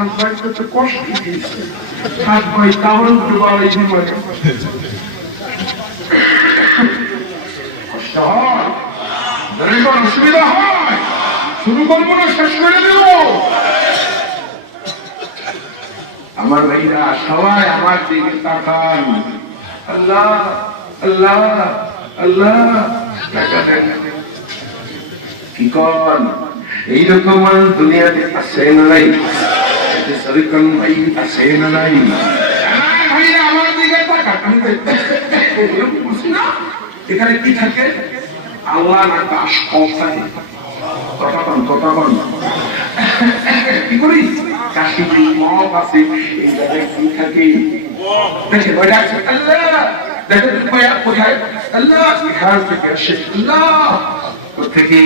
কান পাইতে কষ্ট দিয়েছে থাক ভাই তাহলে বাড়াই দিবে কষ্ট হয় অসুবিধা হয় শুরু করবো না শেষ করে দেব আমার ভাইরা সবাই আমার দিকে তাকান আল্লাহ আল্লাহ আল্লাহ টাকা দেন কি কর এইরকম মানুষ দুনিয়াতে আছে না নাই সরকম ভাই আছে না নাই ভাইরা আমার দিকে তাকান বুঝি না এখানে কি থাকে আল্লাহ না দাস কম থাকে তথাপন কি করি কাশি মত আছে এই জায়গায় কি থাকে দেখে বলে আল্লাহ দেখেন কোথায় আল্লাহ এখান থেকে আসে আল্লাহ থেকে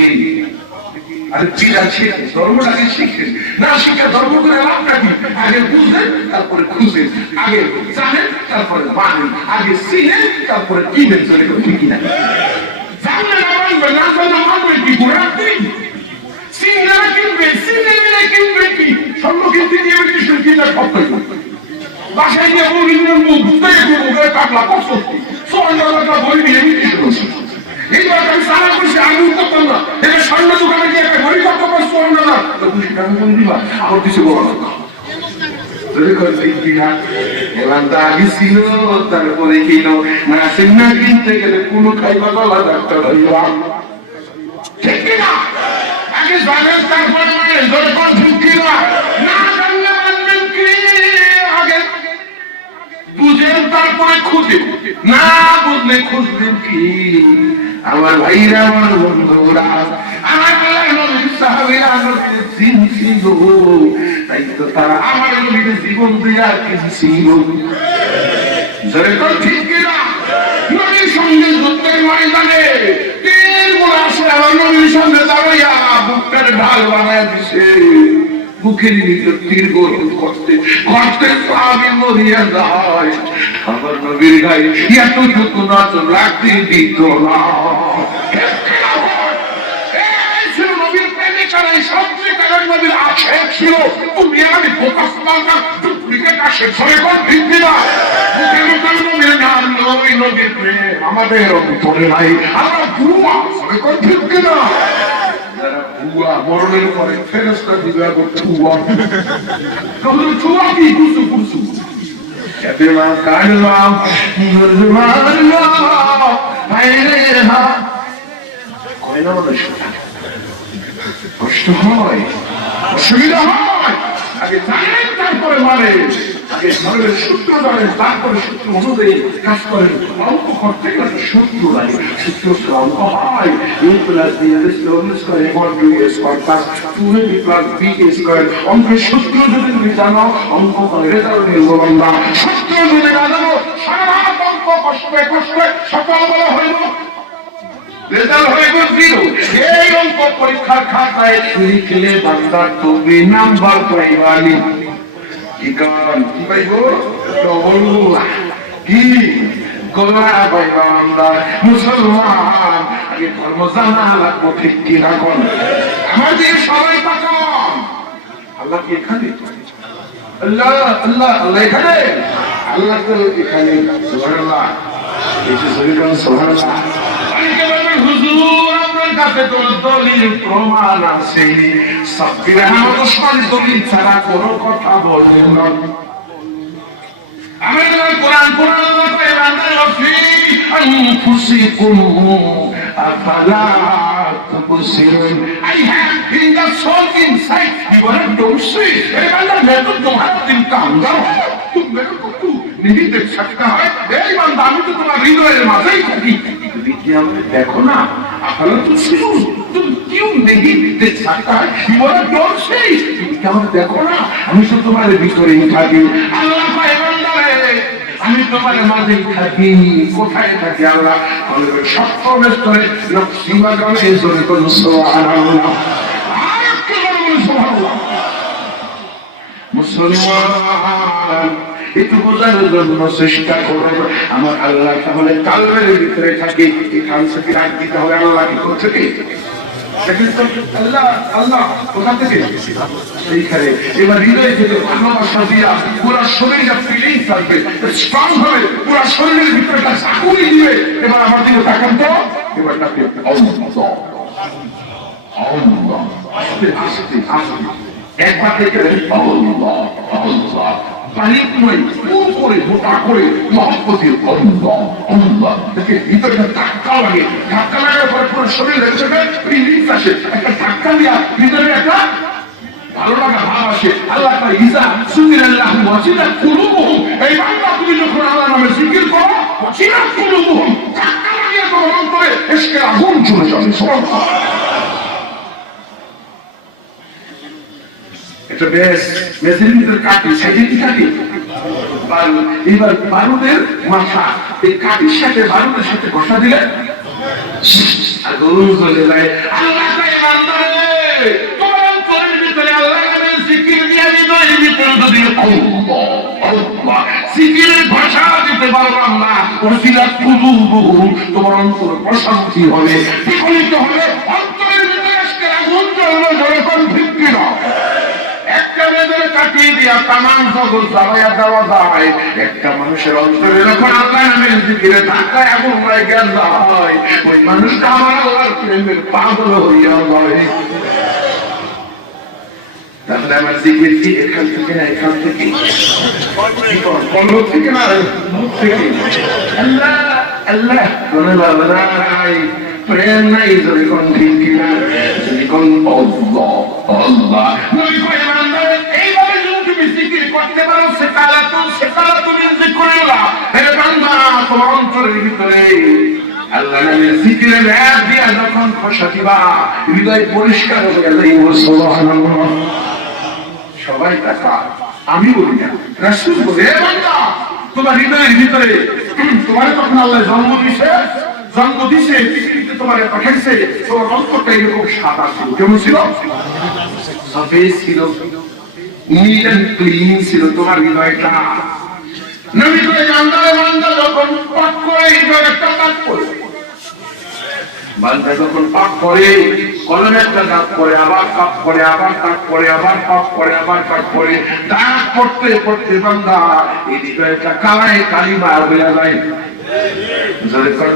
আর পীর আছে ধর্মটাকে শিখেন না শিখে ধর্ম করে লাভটা কি আগে বুঝেন তারপরে খুঁজেন আগে জানেন তারপরে মানেন আগে চিনেন তারপরে কিনেন চলে ঠিক কিনা জানলে না মানবে না জানলে মানবে কি ঘোরা তুই চিনলে না কিনবে চিনলে না কিনবে কি সম্মুখীন তিনি ইমিটেশন কিনা সব করবে বাসায় গিয়ে বলিলেন মুখ বুঝতে মুখে কাটলা কষ্ট $4 বই নিয়ে ইমিটেশন এইবার আমি সারা করছি আমি করতাম না দেখে স্বর্ণ দোকানে গিয়ে একটা ঘড়ি করতে পারছি $4 তো বুঝি টাকা করে দিবা আমার কিছু বলো না আগে ছিল তারপরে কিনো নাসিন না কিনতে গেলে কোনো খাইবা গলা ডাক্তার হইলাম ঠিক কিনা আগে জানেন তারপরে ধরে কনফিউজ কিনা না জানলে মানবেন কি আগে বুঝেন তারপরে খুঁজে না বুঝলে খুঁজবেন কি আমার ভাইরা আমার বন্ধুরা আমার সাহাবীরা নবীর দিন ছিল তাই তো তারা আমার নবীর জীবন দিয়া ছিল জোরে তো ঠিক কিনা নবীর সঙ্গে যুদ্ধের ময়দানে তীর গুলো আসে আমার নবীর সঙ্গে দাঁড়াইয়া বুকটার ঢাল বানায় দিছে বুকের ভিতর তীর গরম করতে করতে পাবি মরিয়া যায় আমার নবীর গায়ে এতটুকু নজর রাখতে দিত না সবচেয়ে কারণ নবীর আশে ছিল তুমি আমি ফোকাস পাল্টা ডুপ্লিকেট আসে ধরে কোন ঠিক দিলা নবীর নাম নবীর প্রেম আমাদের অন্তরে নাই আমরা বুয়া ধরে কোন ঠিক দিলা বুয়া মরণের পরে ফেরেশতা দিবা করতে বুয়া কবুল চুয়া কি কুসু কুসু কেবলা কাললাম মুরমাল্লাহ হায়রে হা কয়না মানুষ কষ্ট হয় অসুবিধা হয় আগে জানেন তারপরে মানে আগে ধর্মের সূত্র জানেন তারপরে সূত্র অনুযায়ী কাজ করেন অঙ্ক করতে গেলে সূত্র লাগে সূত্র অঙ্ক হয় a plus b square equal to a square plus 2ab plus b square অঙ্কের সূত্র যদি তুমি জানো অঙ্ক করে রেজাল্ট নির্ভর না সূত্র যদি না জানো সারা রাত অঙ্ক কষ্টে সকালবেলা হইল রেজাল্ট হয়ে গেল 0 এই অঙ্ক পরীক্ষার খাতায় লিখলে বান্দা তুমি নাম্বার পাইবানি কি কারণ কি পাইবো ডবল কি গোলা পাইবা বান্দা মুসলমান আগে ধর্ম জানা লাগবে ঠিক কি না কোন আমাদের সবাই তাকান আল্লাহ কি এখানে আল্লাহ আল্লাহ আল্লাহ এখানে আল্লাহ তো এখানে সুবহানাল্লাহ এই যে সুবহানাল্লাহ হুজুর আপনার কাছে তো দলিল প্রমাণ আছে সাব্বির আহমদ ওসমান দলিল ছাড়া কোনো কথা বলেন না আমাদের কোরআন আল্লাহ পায়গাম্বর রফি আনফুসিকুম আফালা তুবসিরুন I have in the soul inside you are don't see এই বান্দা मैं तो तुम्हारा दिन का अंदर तुम मेरे को तू नहीं देख सकता है এই বান্দা আমি তো তোমার হৃদয়ের মাঝেই থাকি देखो ना अफला तुबसिरुन तुम क्यों नहीं देख सकता है you are don't see क्या देखो ना আমি তো তোমার ভিতরেই থাকি আল্লাহ পায়গাম্বর আমি তোমার মাঝে থাকি কোথায় থাকি আল্লাহ আমাদের সত্য বেস্তরে নকশিমা গানে জোরে করুন সুবহানাল্লাহ আয়াত কে বলুন সুবহানাল্লাহ মুসলমান একটু বোঝার জন্য চেষ্টা করো আমার আল্লাহ তাহলে কালবের ভিতরে থাকে এখান থেকে রাখ দিতে হবে আল্লাহ কি করছে আল্লাহ আল্লাহ ওখান থেকে এইখানে এবার হৃদয় থেকে ভালোবাসা দিয়া পুরো শরীরটা ফিলিং থাকবে, স্ট্রং হবে, পুরো শরীরের ভিতরে একটা চাকুরি দিবে। এবার আমার দিকে তাকান তো, এবার তাকে একবার থেকে ভিতরে ধাক্কা লাগে, ধাক্কা লাগার পরে পুরো শরীর রিলিফ আসে, একটা ধাক্কা দিয়া ভিতরে একটা ভালো লাগা ভাব আসে। আল্লাহ ইসা সুবিরাল্লাহ ওয়াসিলা কুলুবুহুম, এই বান্দা তুমি যখন আল্লাহর নামে জিকির করো ওয়াসিলা কুলুবুহুম, ধাক্কা লাগিয়ে তোমার অন্তরে ইশকের আগুন চলে যাবে। সুবহানাল্লাহ। এটা বেশ মেশিন ভিতরে কাটি সাইজে কাটি বারুদ, এবার বারুদের মাথা এই কাঠির সাথে বারুদের সাথে ঘষা দিলে আগুন চলে যায়। আল্লাহ তাই বান্দারে তোমার অন্তরের ভিতরে আল্লাহ নামের জিকির দিয়ে হৃদয়ের ভিতরে যদি আল্লাহ জিকিরের ভাষা দিতে পারলাম না, ওসিলা কুলুবুহুম, তোমার অন্তর প্রশান্তি হবে, বিকলিত হবে, অন্তরের ভিতরে আজকে আগুন জ্বলবে, যখন ভিত্তি না একটা বেদরে কাটিয়ে দিয়া তামাম জগৎ জ্বালাইয়া দেওয়া যায়। একটা মানুষের অন্তরে যখন আল্লাহ নামের জিকিরে ধাক্কায় আগুন লাগে যায়, ওই মানুষটা আমার আল্লাহর প্রেমের পাগল হইয়া যায়। তাহলে আমার জিকির কি এখান থেকে না এখান থেকে কলব থেকে না মুখ থেকে? আল্লাহ আল্লাহ কোন বাবা নাই, প্রেম নাই, যদি কোন ঠিক কিনা, যদি কোন আল্লাহ আল্লাহ নবী কয় বান্দা এইভাবে যদি তুমি জিকির করতে পারো সেকালাতুন জিকরুল্লাহ, হে বান্দা তোমার অন্তরের ভিতরে আল্লাহ নামের জিকিরের রাত দিয়া যখন খোসা দিবা, হৃদয় পরিষ্কার হয়ে যাবে। সুবহানাল্লাহ। সবাই তাকা, আমি বলি না, রাসূল বলে, হে বান্দা তোমার হৃদয়ের ভিতরে তোমার তখন আল্লাহ জন্ম দিছে পৃথিবীতে তোমার পাঠাইছে, তোমার অন্তরটা এরকম সাদা ছিল, কেমন ছিল? সফেদ ছিল, নিট এন্ড ক্লিন ছিল তোমার হৃদয়টা। নবী কয় বান্দা যখন পাক করে হৃদয়টা পাক করে, বান্দা যখন পাক করে কলমে একটা দাগ করে, আবার পাক করে, আবার দাগ করে, আবার পাক করে, আবার পাক করে, দাগ পড়তে পড়তে বান্দা এই হৃদয়টা কালায় কালিমা হয়ে যায়।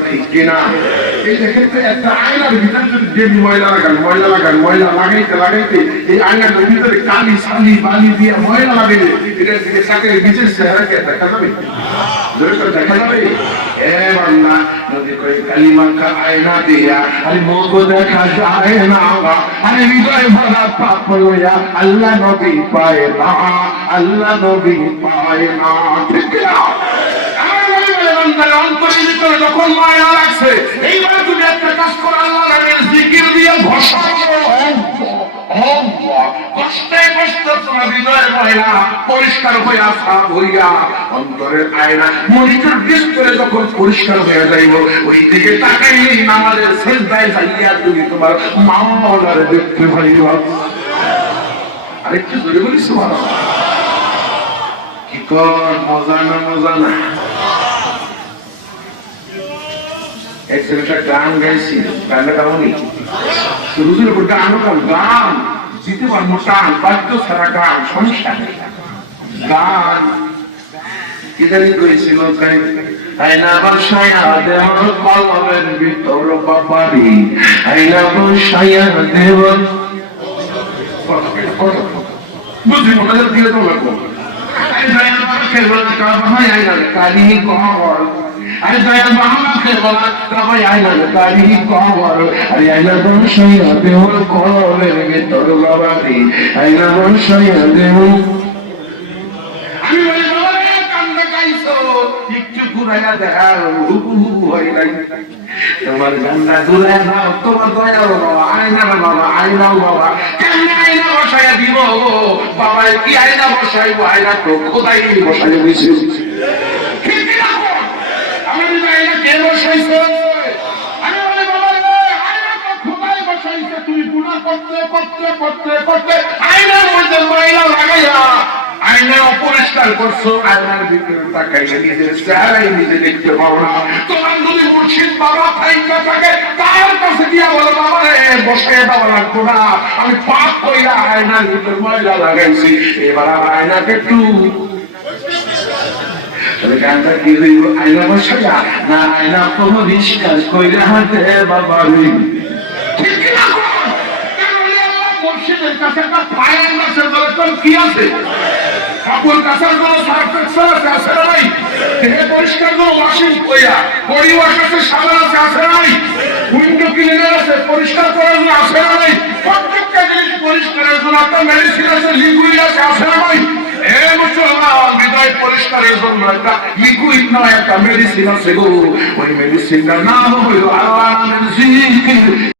ঠিক কিনা? এই দেখেন একটা আয়নার ভিতরে যদি ময়লা লাগাইতে এই আয়নার ভিতরে কালি সালি বালি দিয়ে ময়লা লাগাইলে এটা কাকের বিশেষ চেহারাকে দেখা যাবে, দেখা যাবে। নদী করে কালিমাকে আয়না দিয়া আরে মুখ দেখা যায় না, আরে হৃদয় ভরা পাপ লইয়া আল্লাহ নবী পায় না, আল্লাহ নবী পায় না। ঠিক না? অন্তরের ভিতরে যখন মায়া লাগছে, এইবার তুমি একটা কাজ করো, আল্লাহ নামের জিকির দিয়ে ঘষা কষ্টে কষ্ট তোমার হৃদয়ের ময়লা পরিষ্কার হইয়া সাফ হইয়া অন্তরের আয়না মনিটর বেশ করে যখন পরিষ্কার হয়ে যাইব, ওই দিকে তাকাইলেই নামাজের সিজদায় যাইয়া তুমি তোমার মাওলারে দেখতে পাইবা। আরেকটু জোরে বলি সুবহানাল্লাহ। কি কর মজা না? এক ছেলেটা গান গাইছিল, গানটা কেমনই হুজুরের উপর গান জিতে পারবো, টান বাদ্য ছাড়া গান সমস্যা নেই। গান কিদারি করেছিল, আইনা বসায়া দেব কলমের ভিতর বাবারি, আইনা বসায়া দেব বুঝি মনে দিলে তো লাগবো। কালি কর আরে দয়াল বাবাকে বলা সবাই আইনা কালি কর, আরে আইনা বসায়া দেব কলমের ভিতর বাবারি, আইনা বসায়া দেব। আমি বলি বাবা কান্দা গাইছো, একটু ঘুরাইয়া দেখাও হয় নাই তোমার গান্ডা ঘুরাইয়া দাও, তোমার দয়া বাবা আইনা বাবা আইনাও বাবা কেমনে আইনা বসাইয়া দিব বাবা? কি আইনা বসাইবো? আইনা তো খোদাই বসাইয়া দিয়েছে। তুমি গুনাহ করতে আয়নার মধ্যে ময়লা লাগাইয়া আয়না অপরিষ্কার করছো, আয়নার ভিতরে তাকাইলে নিজের চেহারাই নিজে দেখতে পাবো না। তোমার যদি মুর্শিদ বাবা থাইকা থাকে তার কাছে গিয়া বলো, বাবা রে বসায় দেওয়া লাগতো না, আমি পাপ কইরা আয়নার ভিতর ময়লা লাগাইছি, এবার আমার আয়নাকে একটু গানটা কি হইব, আয়না বসাইয়া না আয়না পরিষ্কার কইরা হাতে বাবা ঠিক না? মসজিদের কাছে একটা ফায়ার মাসের দরকার কি আছে? কাপড় কাচার জন্য সার্ফ এক্সেল আছে না নাই? দেহে পরিষ্কার জন্য ওয়াশিং কইরা বডি ওয়াশ আছে, সাবান আছে না নাই? উইন্ডো ক্লিনার আছে, পরিষ্কার করার জন্য আছে না নাই? প্রত্যেকটা জিনিস পরিষ্কারের জন্য একটা মেডিসিন আছে, লিকুইড আছে না নাই? মুসলমান, হৃদয় পরিষ্কারের জন্য একটা লিকুইড নয়, একটা মেডিসিন আছে গো। ওই মেডিসিনটার নাম হইল আল্লাহর জিকির।